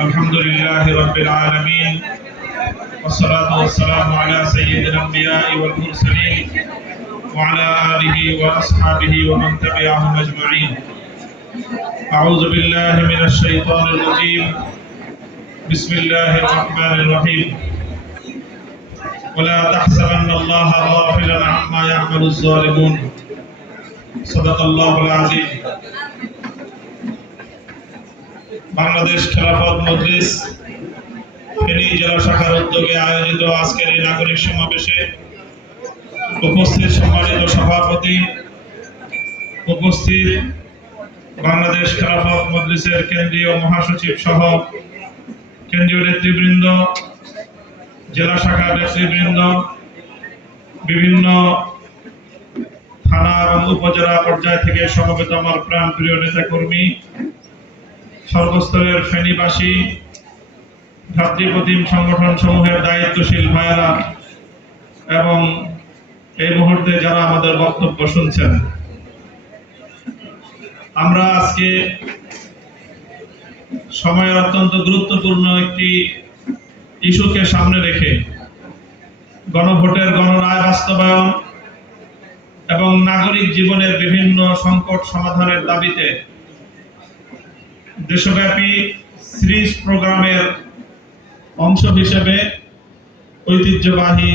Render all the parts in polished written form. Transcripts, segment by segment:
الحمد لله رب العالمين والصلاة والسلام على سيد الأنبياء والمرسلين وعلى آله وأصحابه ومن تبعهم أجمعين. أعوذ بالله من الشيطان الرجيم. بسم الله الرحمن الرحيم. ولا تحسبن الله غافلا عما يعمل الظالمون. صدق الله العظيم. বাংলাদেশ খেলাফত মজলিস ফেনী জেলা শাখার উদ্যোগে আয়োজিত আজকের এই নাগরিক সমাবেশে উপস্থিত সম্মানিত সভাপতি, উপস্থিত বাংলাদেশ খেলাফত মজলিসের কেন্দ্রীয় মহাসচিব সহ কেন্দ্রীয় নেতৃবৃন্দ, জেলা শাখার নেতৃবৃন্দ, বিভিন্ন থানা এবং উপজেলা পর্যায় থেকে সমবেত আমার প্রাণপ্রিয় নেতাকর্মী, সর্বস্তরের ফেনীবাসী, ভ্রাতৃপ্রতিম সংগঠন সমূহের দায়িত্বশীল ভাইয়েরা এবং এই মুহূর্তে যারা আমাদের বক্তব্য শুনছেন, আমরা আজকে সময়ের অত্যন্ত গুরুত্বপূর্ণ একটি ইস্যুকে সামনে রেখে গণভোটের গণরায় বাস্তবায়ন এবং নাগরিক জীবনের বিভিন্ন সংকট সমাধানের দাবিতে দেশব্যাপী সিরিজ প্রোগ্রামের অংশ হিসেবে ঐতিহ্যবাহী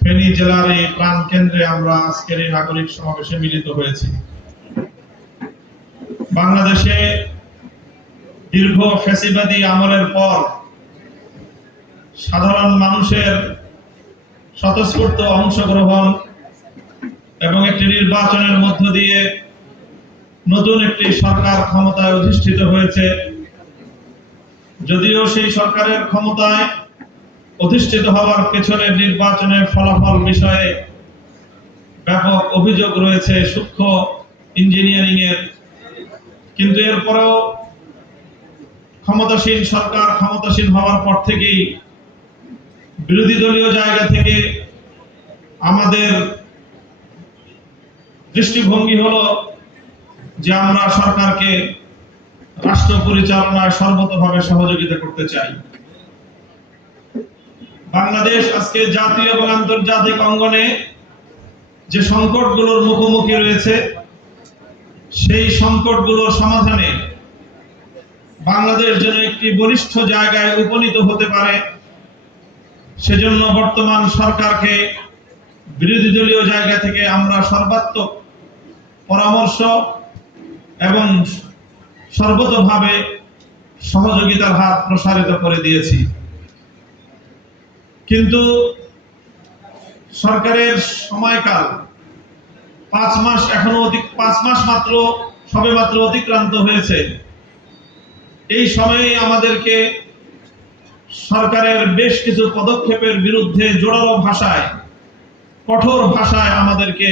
ফেনী জেলার এই প্রাণ কেন্দ্রে আমরা আজকের এই নাগরিক সমাবেশে মিলিত হয়েছি। বাংলাদেশে দীর্ঘ ফ্যাসিবাদী আমলের পর সাধারণ মানুষের স্বতঃস্ফূর্ত অংশগ্রহণ এবং একটি নির্বাচনের মধ্য দিয়ে নতুন একটি সরকার ক্ষমতায় অধিষ্ঠিত হয়েছে। যদিও সেই সরকারের ক্ষমতায় অধিষ্ঠিত হওয়ার পেছনে নির্বাচনের ফলাফল বিষয়ে ব্যাপক অভিযোগ রয়েছে, সূক্ষ্ম ইঞ্জিনিয়ারিং এর, কিন্তু এরপরেও ক্ষমতাসীন সরকার ক্ষমতাসীন হওয়ার পর থেকেই বিরোধী দলীয় জায়গা থেকে আমাদের দৃষ্টিভঙ্গি হলো যে আমরা সরকারকে রাষ্ট্র পরিচালনায় সর্বতোভাবে সহযোগিতা করতে চাই। বাংলাদেশ আজকে জাতীয় এবং আন্তর্জাতিক অঙ্গনে যে সংকটগুলোর মুখোমুখি রয়েছে, সেই সংকটগুলোর সমাধানে বাংলাদেশ যেন একটি বলিষ্ঠ জায়গায় উপনীত হতে পারে, সেজন্য বর্তমান সরকারকে বিরোধী দলীয় জায়গা থেকে আমরা সর্বাত্মক পরামর্শ এবং সর্বতোভাবে সহযোগিতার হাত প্রসারিত করে দিয়েছি। কিন্তু সরকারের সময়কাল 5 মাস এখনো 5 মাস মাত্র সবেমাত্র অতিক্রান্ত হয়েছে। এই সময়ে আমাদেরকে সরকারের বেশ কিছু পদক্ষেপের বিরুদ্ধে জোরালো ভাষায়, কঠোর ভাষায় আমাদেরকে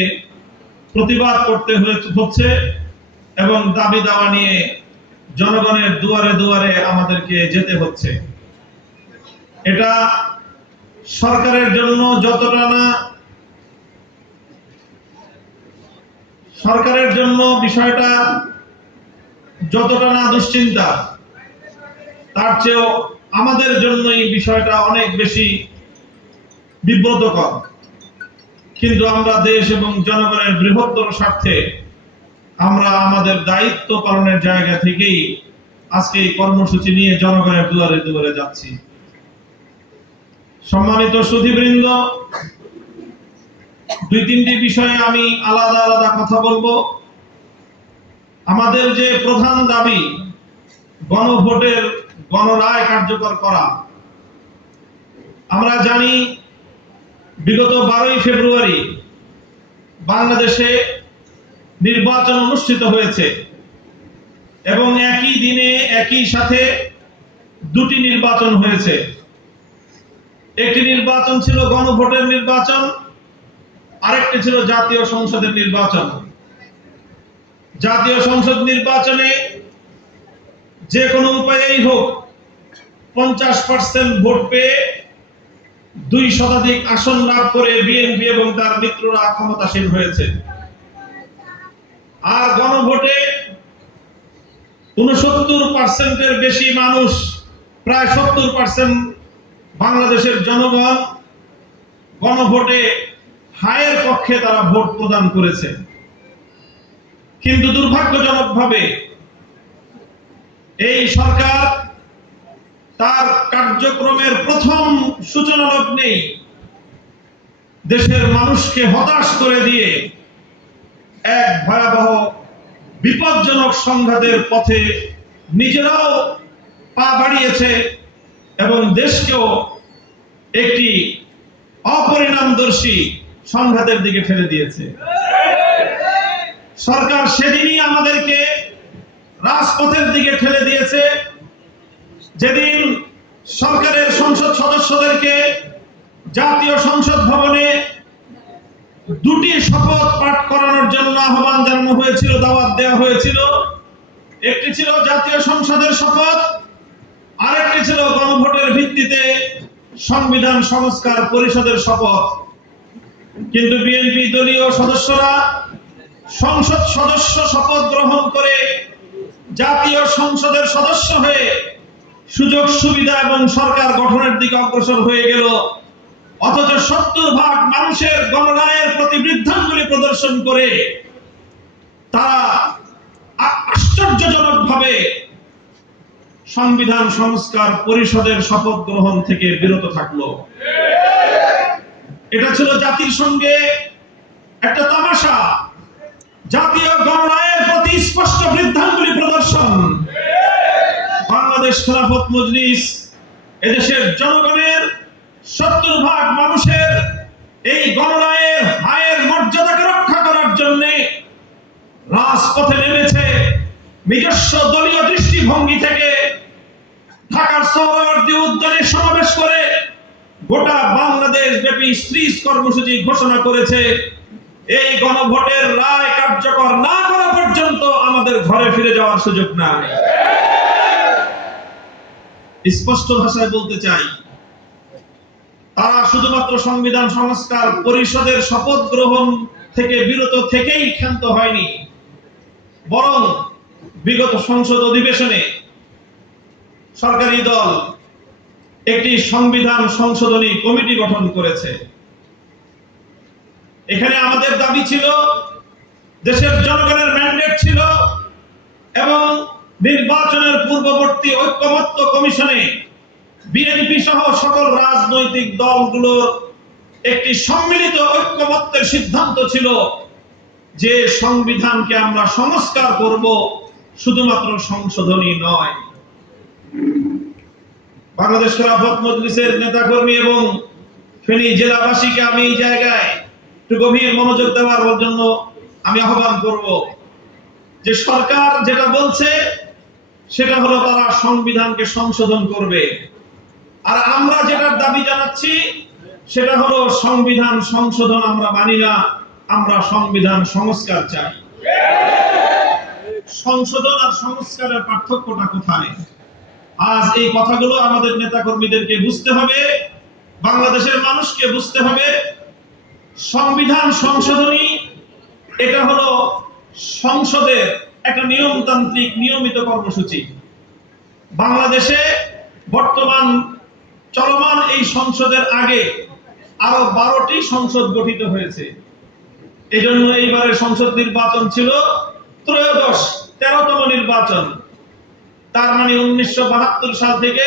প্রতিবাদ করতে হচ্ছে এবং দাবি দাওয়া নিয়ে জনগণের দুয়ারে দুয়ারে আমাদেরকে যেতে হচ্ছে। এটা সরকারের জন্য বিষয়টা যতটা না দুশ্চিন্তা, তার চেয়েও আমাদের জন্য এই বিষয়টা অনেক বেশি বিব্রতকর। কিন্তু আমরা দেশ এবং জনগণের বৃহত্তর স্বার্থে আমরা আমাদের দায়িত্ব পালনের জায়গা থেকেই আজকে এই কর্মসূচি নিয়ে জনগণের দুয়ারে দুয়ারে যাচ্ছি। সম্মানিত সুধীবৃন্দ, 2-3টি বিষয়ে আমি আলাদা আলাদা কথা বলবো। আমাদের যে প্রধান দাবি গণভোটের গণরায় কার্যকর করা। আমরা জানি বিগত 12ই ফেব্রুয়ারি বাংলাদেশে নির্বাচন অনুষ্ঠিত হয়েছে এবং একই দিনে একই সাথে 2টি নির্বাচন হয়েছে। একটি নির্বাচন ছিল গণভোটের নির্বাচন, আরেকটি ছিল জাতীয় সংসদের নির্বাচন। জাতীয় সংসদ নির্বাচনে যে কোনো উপায়েই হোক 50% ভোট পেয়ে 2 শতাধিক আসন লাভ করে বিএনপি এবং তার মিত্ররা ক্ষমতাসীন হয়েছে। আর গণভোটে 69% বেশি মানুষ প্রায় 70% বাংলাদেশের জনগণ গণভোটে হায়ের পক্ষে তারা ভোট প্রদান করেছে। কিন্তু দুর্ভাগ্যজনকভাবে এই সরকার তার কার্যক্রমের প্রথম সূচনা লগ্নেই দেশের মানুষকে হতাশ করে দিয়ে এক ভয়াবহ বিপজ্জনক সংঘাতের পথে নিজেরাও পা বাড়িয়েছে এবং দেশকেও একটি অপরিণামদর্শী সংঘাতের দিকে ঠেলে দিয়েছে। সরকার সেদিনই আমাদেরকে রাজপথের দিকে ঠেলে দিয়েছে যেদিন সরকারের সংসদ সদস্যদেরকে জাতীয় সংসদ ভবনে দুটি শপথ পাঠ করানোর জন্য আহ্বান জানানো হয়েছিল, দাওয়াত দেওয়া হয়েছিল। একটি ছিল জাতীয় সংসদের শপথ, আরেকটি ছিল গণভোটের ভিত্তিতে সংবিধান সংস্কার পরিষদের শপথ। কিন্তু বিএনপি দলীয় সদস্যরা সংসদ সদস্য শপথ গ্রহণ করে জাতীয় সংসদের সদস্য হয়ে সুযোগ সুবিধা এবং সরকার গঠনের দিকে অগ্রসর হয়ে গেল। অথচ 70% মানুষের গণরায়ের প্রতি বৃদ্ধাঙ্গুলি প্রদর্শন করে তারা আশ্চর্যজনকভাবে সংবিধান সংস্কার পরিষদের শপথ গ্রহণ থেকে বিরত থাকলো। এটা ছিল জাতির সঙ্গে একটা তামাশা, জাতীয় গণরায়ের প্রতি স্পষ্ট বৃদ্ধাঙ্গুলি প্রদর্শন। বাংলাদেশ খেলাফত মজলিস এদেশের জনগণের 70% মানুষের এই গণরায়ের হায়ের মর্যাদাকে রক্ষা করার জন্য রাজপথে নেমেছে। নিজস্ব দলীয় দৃষ্টিভঙ্গি থেকে ঢাকার সোহরাওয়ার্দী উদ্যানে সমাবেশ করে গোটা বাংলাদেশ ব্যাপী স্ত্রীজ কর্মসূচি ঘোষণা করেছে। এই গণভোটের রায় কার্যকর না করা পর্যন্ত আমাদের ঘরে ফিরে যাওয়ার সুযোগ নাই। স্পষ্ট ভাষায় বলতে চাই, তারা শুধুমাত্র সংবিধান সংস্কার পরিষদের শপথ গ্রহণ থেকে বিরত থেকেই ক্ষান্ত হয়নি, বরং বিগত সংসদ অধিবেশনে সরকারি দল একটি সংবিধান সংশোধনী কমিটি গঠন করেছে। এখানে আমাদের দাবি ছিল, দেশের জনগণের ম্যান্ডেট ছিল এবং নির্বাচনের পূর্ববর্তী ঐক্যমত্য কমিশনে বিএনপি সহ সকল রাজনৈতিক দলগুলোর একটি সম্মিলিত ঐক্যমত্যের সিদ্ধান্ত ছিল যে সংবিধানকে আমরা সংস্কার করব, শুধুমাত্র সংশোধনী নয়। বাংলাদেশ খেলাফত মজলিসের নেতাকর্মী এবং ফেনী জেলাবাসীকে আমি এই জায়গায় একটু গভীর মনোযোগ দেওয়ার জন্য আমি আহ্বান করব যে সরকার যেটা বলছে সেটা হলো তারা সংবিধানকে সংশোধন করবে, আর আমরা যেটার দাবি জানাচ্ছি সেটা হলো সংবিধান সংশোধন আমরা মানি না, আমরা সংবিধান সংস্কার চাই। সংশোধন আর সংস্কারের পার্থক্যটা কোথায়? আজ এই কথাগুলো আমাদের নেতাকর্মীদেরকে বুঝতে হবে, বাংলাদেশের মানুষকে বুঝতে হবে। সংবিধান সংশোধনী এটা হলো সংসদের একটা নিয়মতান্ত্রিক নিয়মিত কর্মসূচি। বাংলাদেশে বর্তমান চলমান এই সংসদের আগে আরো 12টি সংসদ গঠিত হয়েছে। এজন্য এইবারের সংসদ নির্বাচন ছিল ত্রয়োদশ 13তম নির্বাচন। তার মানে 1972 সাল থেকে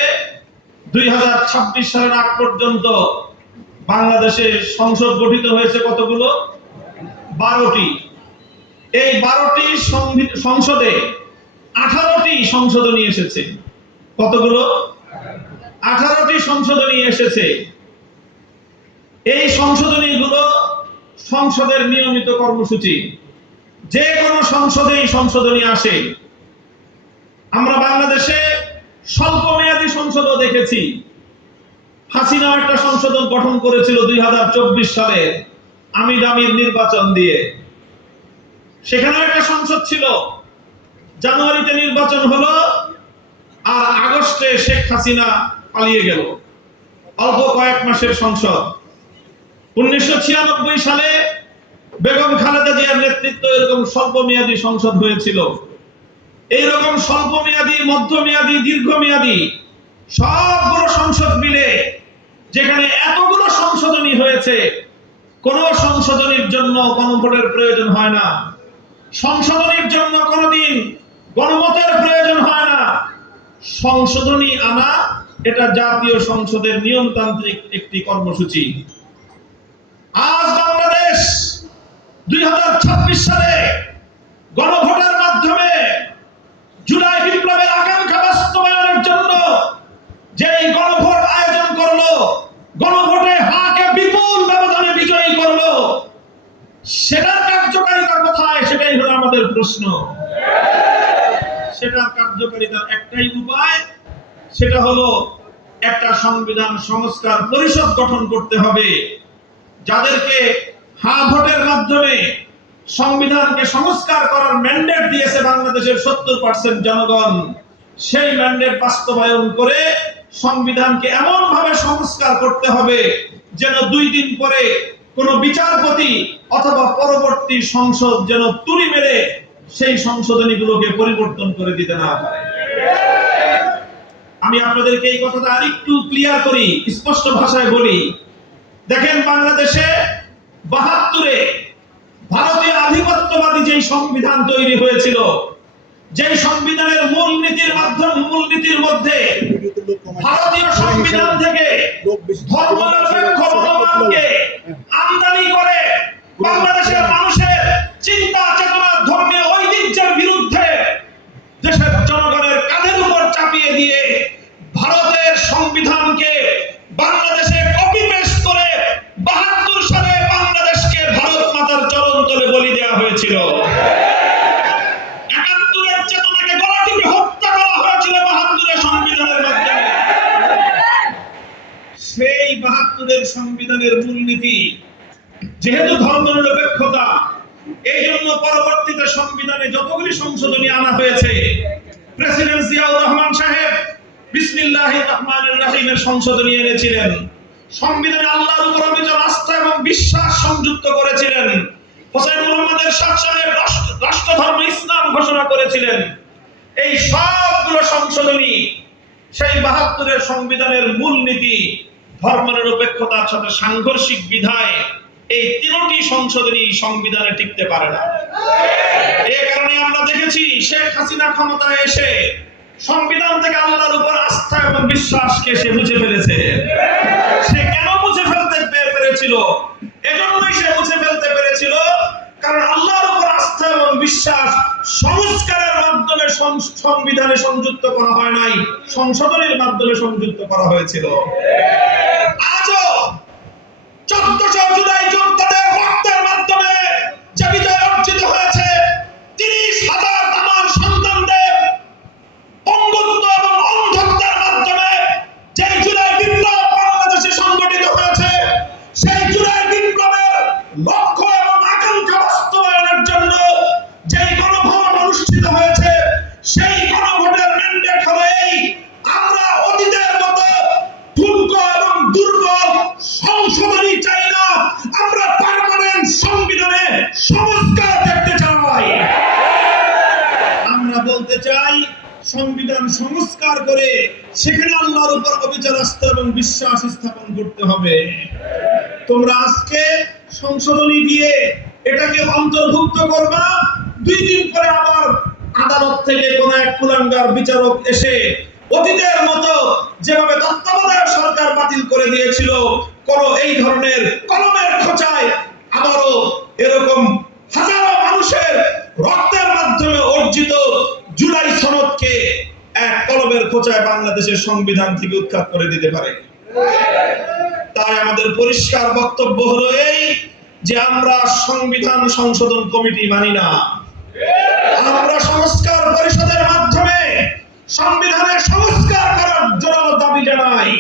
2026 সালের আগ পর্যন্ত বাংলাদেশে সংসদ গঠিত হয়েছে কতগুলো? 12টি। এই 12টি সংসদে 18টি সংশোধনী এসেছে। কতগুলো? 18টি সংশোধনী এসেছে। এই সংশোধনীগুলো সংসদের নিয়মিত কর্মসূচি। যে কোনো সংসদেই সংশোধনী আসে। আমরা বাংলাদেশে স্বল্প মেয়াদী সংসদও দেখেছি। হাসিনা একটা সংসদ গঠন করেছিল 2024 সালে আমির আমির নির্বাচন দিয়ে। সেখানেও একটা সংসদ ছিল, জানুয়ারিতে নির্বাচন হলো আর আগস্টে শেখ হাসিনা পালিয়ে গেল। অল্প কয়েক মাসের সংসদ। 1996 সালে বেগম খালেদা জিয়ার নেতৃত্বে এরকম স্বল্প মেয়াদী সংসদ হয়েছিল। এইরকম স্বল্প মেয়াদী, মধ্যমেয়াদী, দীর্ঘমেয়াদী সবগুলো সংসদ মিলে যেখানে এতগুলো সংশোধনী হয়েছে, কোন সংশোধনীর জন্য গণভোটের প্রয়োজন হয় না, সংশোধনীর জন্য কোনদিন গণমতের প্রয়োজন হয় না। সংশোধনী আনা এটা জাতীয় সংসদের নিয়মতান্ত্রিক একটি কর্মসূচি। আজ বাংলাদেশ 2026 সালে গণভোটের মাধ্যমে জুলাই বিপ্লবের আকাঙ্ক্ষা বাস্তবায়নের জন্য যেই গণভোট আয়োজন করলো, গণভোটে হাকে বিপুল ব্যবধানে বিজয়ী করলো, সেটার কার্যকারিতা কোথায়? সেটাই হলো আমাদের প্রশ্ন। সেটার কার্যকারিতার একটাই উপায়, সেটা হলো একটা সংবিধান সংস্কার পরিষদ গঠন করতে হবে, যাদেরকে ভোটের মাধ্যমে সংবিধানকে সংস্কার করার ম্যান্ডেট দিয়েছে বাংলাদেশের 70% জনগণ। সেই ম্যান্ডেট বাস্তবায়ন করে সংবিধানকে এমন ভাবে সংস্কার করতে হবে যেন 2 দিন পরে কোন বিচারপতি অথবা পরবর্তী সংসদ যেন তুড়ি মেরে সেই সংশোধনীগুলোকে পরিবর্তন করে দিতে না পারে। আমি আপনাদেরকে এই কথাটা আরেকটু ক্লিয়ার করি, স্পষ্ট ভাষায় বলি। দেখেন, বাংলাদেশে 72-এ ভারতীয় আধিপত্যবাদী যেই সংবিধান তৈরি হয়েছিল, যেই সংবিধানের মূলনীতির মধ্যে ভারতীয় সংবিধান থেকে ধর্মনিরপেক্ষ মতবাদকে আমদানি করে বাংলাদেশের মানুষের চিন্তা চেতনা ধর্মীয় ঐতিহ্যের বিরুদ্ধে দেশের জনগণের কাঁধের উপর চাপিয়ে দিয়ে ভারতের সংবিধানকে বাংলাদেশে কপি পেস্ট করে 72 সালে বাংলাদেশকে ভারত মাতার চরণ তলে বলি দেওয়া হয়েছিল। 71-এর চেতনাকে গলা টিপে হত্যা করা হয়েছিল 72-এর সংবিধানের মাধ্যমে। সেই 72-এর সংবিধানের মূলনীতি যেহেতু ধর্মনিরপেক্ষতা, এই জন্য পরবর্তীতে সংবিধানে যতগুলি সংশোধনী আনা হয়েছে, প্রেসিডেন্ট জিয়াউর রহমান সাহেব বিসমিল্লাহির রহমানির রহিমের সংশোধনী এনেছিলেন। সংবিধানে আল্লাহর উপর অবিচল আস্থা এবং বিশ্বাস সংযুক্ত করেছিলেন। হোসেন মোহাম্মদ এরশাদ সাহেব রাষ্ট্রধর্ম ইসলাম ঘোষণা করেছিলেন। এই সবগুলো সংশোধনী সেই 72-এর সংবিধানের মূলনীতি ধর্মনিরপেক্ষতার সাথে সাংঘর্ষিক বিধায় এই 3টি সংশোধনী সংবিধানে টিকতে পারে না। এই কারণে আমরা দেখেছি শেখ হাসিনা ক্ষমতায় এসে সংবিধান থেকে আল্লাহর উপর আস্থা এবং বিশ্বাসকে সে মুছে ফেলেছে। সে কেন মুছে ফেলতে পেরেছিল? এজন্যই সে মুছে ফেলতে পেরেছিল কারণ আল্লাহর উপর আস্থা এবং বিশ্বাস সংস্কারের মাধ্যমে সংবিধানে সংযুক্ত করা হয় নাই, সংশোধনের মাধ্যমে সংযুক্ত করা হয়েছিল। আজও 1400 জুলাই যোদ্ধাদের রক্তের মাধ্যমে যে বিজয় অর্জিত হয়েছে, 30,000 আমার সন্তানদের পঙ্গুত্ব এবং অন্ধত্বের মাধ্যমে যে জুলাই বিপ্লব বাংলাদেশে সংগঠিত হয়েছে, সেই জুলাই বিপ্লবের লক্ষ্য এবং আকাঙ্ক্ষা বাস্তবায়নের জন্য যে গণভোট অনুষ্ঠিত হয়েছে, সেই গণভোটের ম্যান্ডেট হলো এই: আমরা অতীতের মতো ঠুনকো এবং দুর্বল সংশোধনী চাই না, আমরা পার্মানেন্ট সংবিধানে সংস্কার দেখতে চাই। আমরা বলতে চাই সংবিধান সংস্কার করে সেখানে আল্লাহর উপর অবিচল আস্থা এবং বিশ্বাস স্থাপন করতে হবে। তোমরা আজকে সংশোধনী দিয়ে এটাকে অন্তর্ভুক্ত করবা, 2 দিন পরে আবার আদালত থেকে কোন এক কুলাঙ্গার বিচারক এসে অতীতের মতো যেভাবে তত্ত্বাবধায়ক সরকার বাতিল করে দিয়েছিল, কোন এই ধরনের কলমের খোঁচায় আবারও এরকম হাজারো মানুষের রক্তের মাধ্যমে অর্জিত জুলাই সনদকে এক কলমের খোঁচায় বাংলাদেশের সংবিধান থেকে উৎখাত করে দিতে পারে। তাই আমাদের পরিষ্কার বক্তব্য হলো এই যে আমরা সংবিধান সংশোধন কমিটি মানি না, আমরা সংস্কার পরিষদের মাধ্যমে সংবিধানের সংস্কার করার জোরালো দাবি জানাই।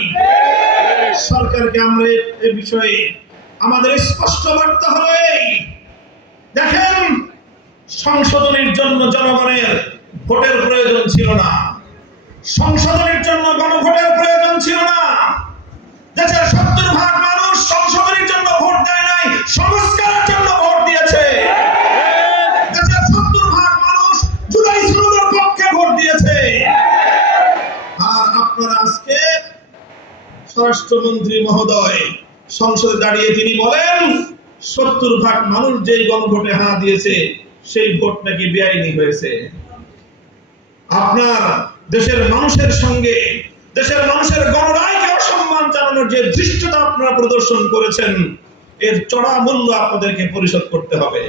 সরকারকে আমরা এই বিষয়ে আমাদের স্পষ্ট বার্তা হলো এই: দেখেন, সংশোধনের জন্য জনগণের ভোটের প্রয়োজন ছিল না, সংশোধনের জন্য গণভোটের প্রয়োজন ছিল না। দেশের 70% মানুষ সংশোধনের জন্য ভোট দেয় নাই, সংস্কারের জন্য ভোট দিয়েছে। দেশের 70% মানুষ জুলাই সনদের পক্ষে ভোট দিয়েছে। আর আপনারা আজকে স্বরাষ্ট্রমন্ত্রী মহোদয় সংসদে দাঁড়িয়ে তিনি বলেন 70% মানুষ যেই গণভোটে হ্যাঁ দিয়েছে সেই ভোট নাকি বেআইনি হয়েছে। আপনার দেশের মানুষের সঙ্গে দেশের মানুষের গণরায়কে অসম্মান জানানোর যে ধৃষ্টতা আপনারা প্রদর্শন করেছেন, এর চড়া মূল্য আপনাদেরকে পরিশোধ করতে হবে।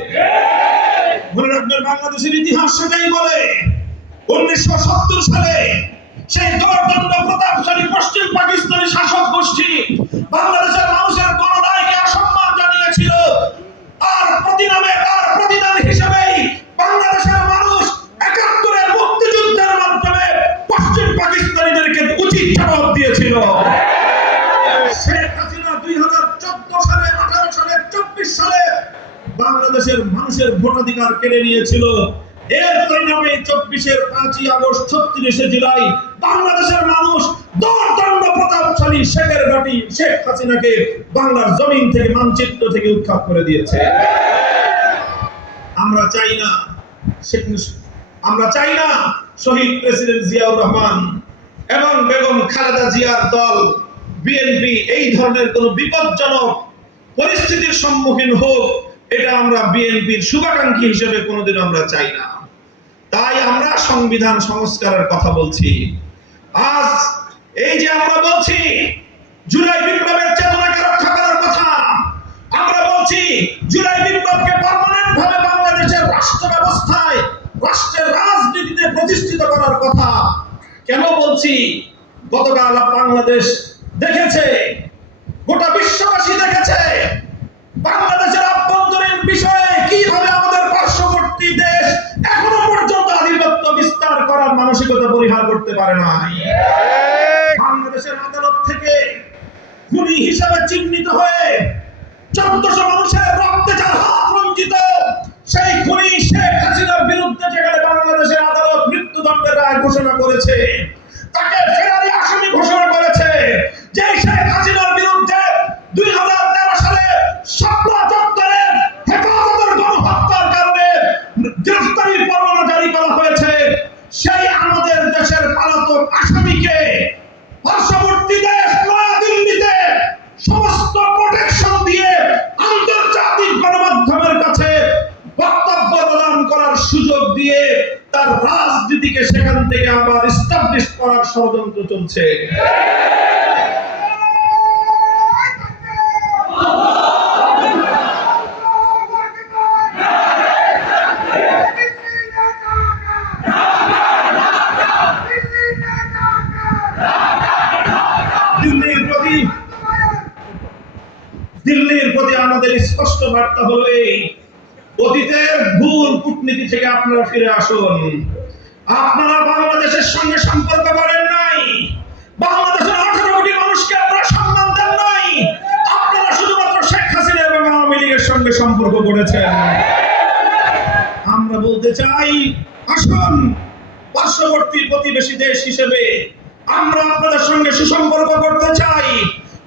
মনে রাখবেন, বাংলাদেশের ইতিহাস সেটাই বলে 1970 সালে সেই দৌর্দণ্ড প্রতাপশালী পশ্চিম পাকিস্তানি শাসক গোষ্ঠী বাংলাদেশের মানুষের গণরায়কে অসম্মান জানিয়েছিল, আর প্রতিনামে তার প্রতিদান হিসেবেই বাংলাদেশের মানুষ 71-এর মুক্তিযুদ্ধের মাধ্যমে পশ্চিম পাকিস্তানিদেরকে উচিত জবাব দিয়েছিল। শেখ হাসিনা 2014 সালে, 18 সালে, 24 সালে বাংলাদেশের মানুষের ভোটাধিকার কেড়ে নিয়েছিল। এর পরিণামে 24-এর 5ই আগস্ট, 36-এ জুলাই বাংলাদেশের মানুষ দৌর্দণ্ড প্রতাপশালী শেখের ঘাঁটি শেখ হাসিনাকে বাংলার জমিন থেকে, মানচিত্র থেকে উৎখাত করে দিয়েছে। আমরা চাই না শহীদ প্রেসিডেন্ট জিয়াউর রহমান এবং বেগম খালেদা জিয়ার দল বিএনপি এই ধরনের কোন বিপজ্জনক পরিস্থিতির সম্মুখীন হোক। এটা আমরা বিএনপির শুভাকাঙ্ক্ষী হিসেবে কোনোদিন আমরা চাই না। তাই আমরা সংবিধান সংস্কারের কথা বলছি। আজ এই যে আমরা বলছি জুলাই বিপ্লবের চেতনাকে রক্ষা করার কথা, আমরা বলছি জুলাই বিপ্লবকে পার্মানেন্ট ভাবে বাংলাদেশের রাষ্ট্র ব্যবস্থায়, রাষ্ট্রের রাজনীতিতে প্রতিষ্ঠিত করার কথা কেন বলছি? গতকাল বাংলাদেশ দেখেছে, গোটা বিশ্ববাসী দেখেছে বাংলাদেশের আভ্যন্তরীণ বিষয়ে কিভাবে আমাদের পার্শ্ববর্তী দেশ এখনো পর্যন্ত আধিপত্য বিস্তার করার মানসিকতা পরিহার করতে পারে নাই। বাংলাদেশের আদালত থেকে খুনি হিসেবে চিহ্নিত হয়ে 1400 মানুষের রক্তে যার হাত রঞ্জিত সেই খুনি শেখ হাসিনার বিরুদ্ধে যেখানে বাংলাদেশের আদালত মৃত্যুদণ্ডের রায় ঘোষণা করেছে, তাকে ফেরারি আসামি ঘোষণা করেছে, যে শেখ হাসিনার বিরুদ্ধে 2013 সালে শাপলা চত্বরে হেফাজতের গণহত্যার কারণে গ্রেফতারি পরোয়ানা জারি করা হয়েছে, সেই আমাদের দেশের পলাতক আসামিকে পার্শ্ববর্তী দেশ নয়াদিল্লিতে সমস্ত প্রোটেকশন দিয়ে আন্তর্জাতিক গণমাধ্যমের কাছে বক্তব্য প্রদান করার সুযোগ দিয়ে তার রাজনীতিকে সেখান থেকে আবার এস্টাবলিশ করার ষড়যন্ত্র চলছে। দিল্লির প্রতি আমাদের স্পষ্ট বার্তা হলো এই, অতীতের ভুল কূটনীতি থেকে আপনারা ফিরে আসুন। আপনারা বাংলাদেশের সঙ্গে সম্পর্ক করেন নাই, বাংলাদেশের 18 কোটি মানুষকে আপনারা সম্মান দেন নাই, আপনারা শুধুমাত্র শেখ হাসিনা এবং আওয়ামী লীগের সঙ্গে সম্পর্ক করেছেন। আমরা বলতে চাই, আসুন পার্শ্ববর্তী প্রতিবেশী দেশ হিসেবে আমরা আপনাদের সঙ্গে সুসম্পর্ক করতে চাই,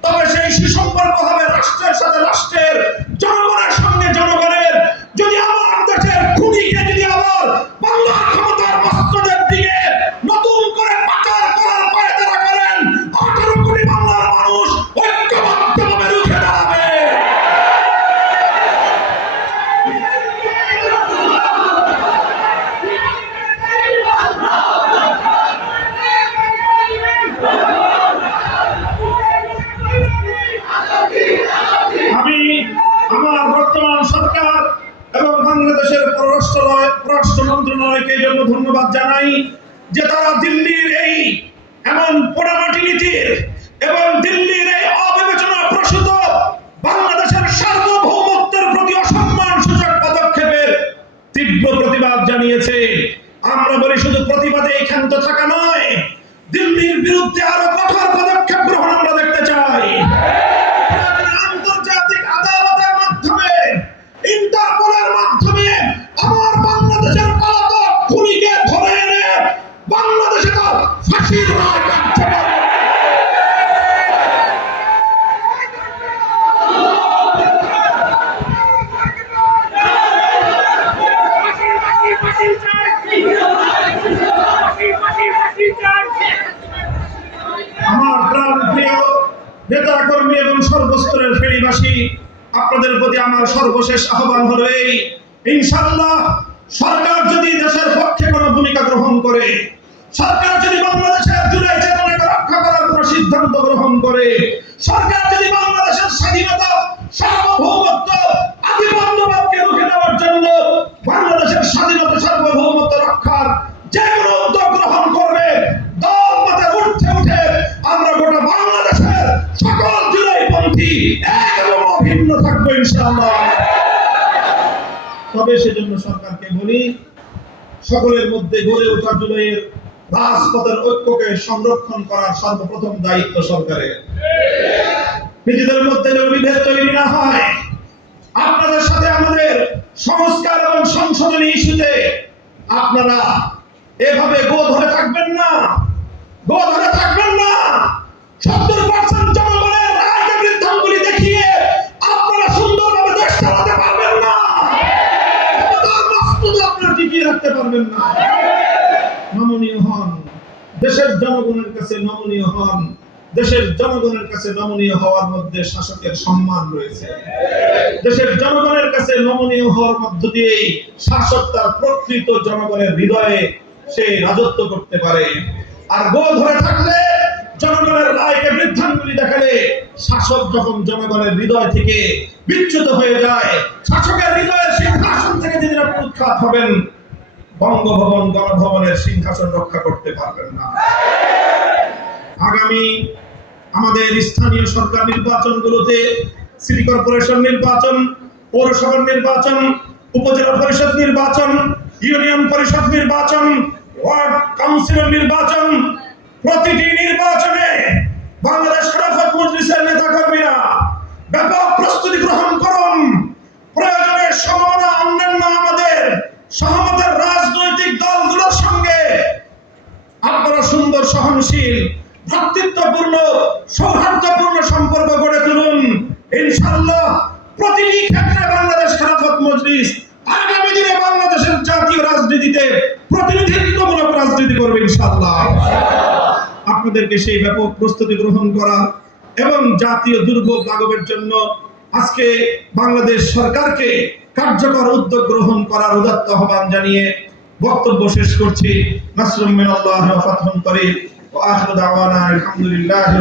তবে সেই সুসম্পর্ক হবে রাষ্ট্রের সাথে রাষ্ট্রের, জনগণের সঙ্গে জনগণের। যদি আমার দেশের খুনিকে যদি আবার বাংলার ক্ষমতার মস্তদের দিকে নতুন করে পাচার করার পায়তারা করেন, 18 কোটি বাংলার মানুষ ঐক্যবদ্ধভাবে রুখে দাঁড়াবে। আমি আমার বর্তমান সরকার এবং বাংলাদেশের পররাষ্ট্র মন্ত্রণালয়কে এই জন্য ধন্যবাদ জানাই যে তারা দিল্লির এই এমন পোড়ামাটি নীতির এবং দিল্লির এই অবিবেচনা প্রসূত বাংলাদেশের সার্বভৌমত্বের প্রতি অসম্মান সূচক পদক্ষেপের তীব্র প্রতিবাদ জানিয়েছে। আমরা বলি শুধু প্রতিবাদে ক্ষান্ত থাকা নয়, দিল্লির বিরুদ্ধে আরো কঠোর পদক্ষেপ গ্রহণ আমরা দেখতে চাই। আন্তর্জাতিক আদালতের মাধ্যমে, ইন্টারপোলের মাধ্যমে আমার বাংলাদেশের পলাতক খুনিকে ধরে এনে বাংলাদেশে তার ফাঁসির রায় কার্যকর। আমার প্রাণ প্রিয় নেতা কর্মী এবং সর্বস্তরের ফেনীবাসী, আপনাদের প্রতি আমার সর্বশেষ আহ্বান হলো এই, ইনশাআল্লাহ সরকার যদি দেশের পক্ষে কোনো ভূমিকা গ্রহণ করে, সরকার যদি বাংলাদেশের জুলাই চেতনাকে রক্ষা করার কোনো সিদ্ধান্ত গ্রহণ করে, সরকার যদি বাংলাদেশের স্বাধীনতা, সার্বভৌমত্ব, আধিপত্যবাদকে রুখে দেওয়ার জন্য বাংলাদেশের স্বাধীনতা, সার্বভৌমত্ব রক্ষার যে কোনো উদ্যোগ গ্রহণ করবে, দল মতে উঠে আমরা গোটা বাংলাদেশের সকল জুলাইপন্থী এক এবং অভিন্ন থাকবো ইনশাআল্লাহ। তবে সেজন্য সরকারকে বলি, সকলের মধ্যে গড়ে ওঠা জুলাইয়ের রাজপথের ঐক্যকে সংরক্ষণ করার সর্বপ্রথম দায়িত্ব সরকারের। নিজেদের মধ্যে যেন বিভেদ তৈরি না হয়। আপনাদের সাথে আমাদের সংস্কার এবং সংশোধনী ইস্যুতে আপনারা এভাবে গো ধরে থাকবেন না, গো ধরে থাকবেন না। 70% জনগণের রায়কে বৃদ্ধাঙ্গুলি দেখিয়ে আপনারা সুন্দরভাবে দেশ চালাতে পারবেন না, আপনারা টিকিয়ে রাখতে পারবেন না। নমনীয় হন, দেশের জনগণের কাছে নমনীয় হন। দেশের জনগণের কাছে নমনীয় হওয়ার মধ্যে শাসকের সম্মান রয়েছে। দেশের জনগণের কাছে নমনীয় হওয়ার মধ্য দিয়েই শাসক তার প্রকৃত জনগণের হৃদয়ে সে রাজত্ব করতে পারে। আর গো ধরে থাকলে, জনগণের রায়কে বৃদ্ধাঙ্গুলি দেখালে, শাসক যখন জনগণের হৃদয় থেকে বিচ্যুত হয়ে যায়, শাসকের হৃদয়ের সিংহাসন থেকে যদি আপনি উৎখাত হবেন, বঙ্গভবন, গণভবনের সিংহাসন রক্ষা করতে পারবেন না। আগামী আমাদের স্থানীয় সরকার নির্বাচনগুলোতে সিটি কর্পোরেশন নির্বাচন, পৌরসভা নির্বাচন, উপজেলা পরিষদ নির্বাচন, ইউনিয়ন পরিষদ নির্বাচন, ওয়ার্ড কাউন্সিলর নির্বাচন, প্রতিটি নির্বাচনে বাংলাদেশ খেলাফত মজলিসের নেতাকর্মীরা ব্যাপক প্রস্তুতি গ্রহণ করুন। প্রয়োজনে সমমনা অন্যান্য আমাদের সহমতের রাজনৈতিক দলগুলোর সঙ্গে আপনারা সুন্দর, সহনশীল, ভ্রাতৃত্বপূর্ণ, সৌহার্দ্যপূর্ণ সম্পর্ক গড়ে তুলুন। ইনশাআল্লাহ প্রতিটি ক্ষেত্রে বাংলাদেশ খেলাফত মজলিস আগামী দিনে বাংলাদেশের জাতীয় রাজনীতিতে প্রতিনিধিত্বমূলক রাজনীতি করবে ইনশাআল্লাহ। আপনাদেরকে সেই ব্যাপক প্রস্তুতি গ্রহণ করা এবং জাতীয় দুর্যোগ লাঘবের জন্য আজকে বাংলাদেশ সরকারকে কার্যকর উদ্যোগ গ্রহণ করার উদাত্ত আহ্বান জানিয়ে বক্তব্য শেষ করছি। নাসরুম মিনাল্লাহি ওয়া ফাতহুন করিম ওয়া আখিরু দাওয়ানা আলহামদুলিল্লাহি।